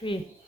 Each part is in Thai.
Sim.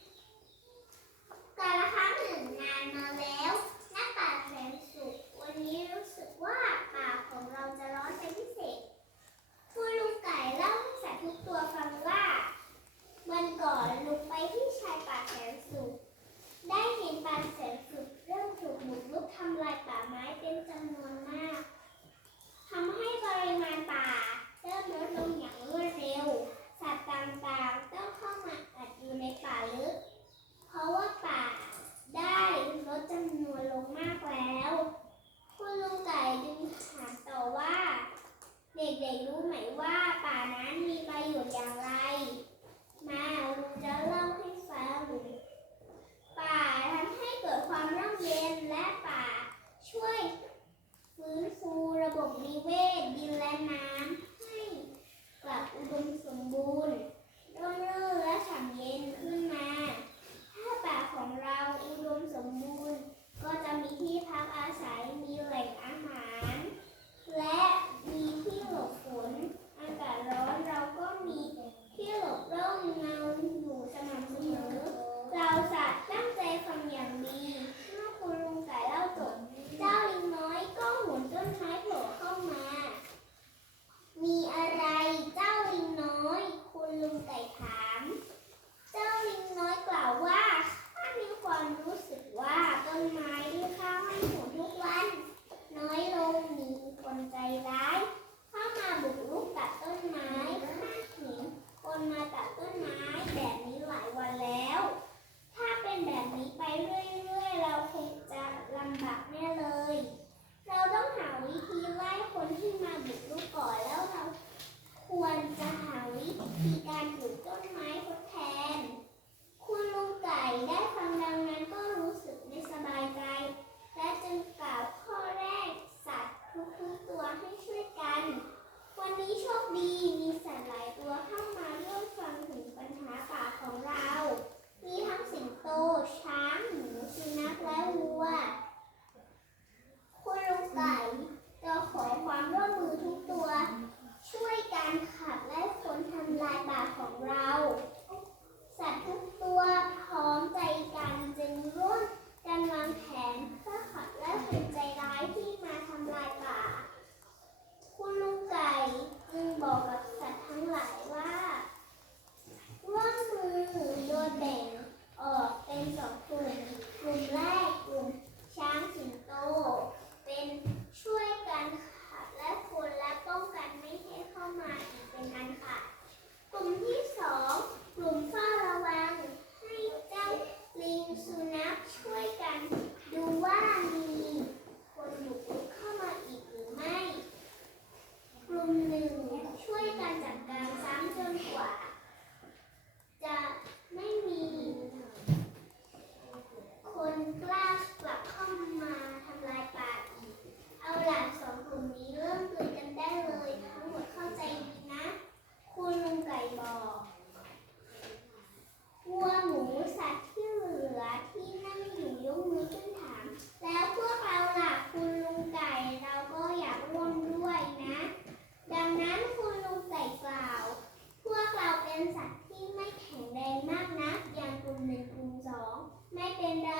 องไม่เป็นไร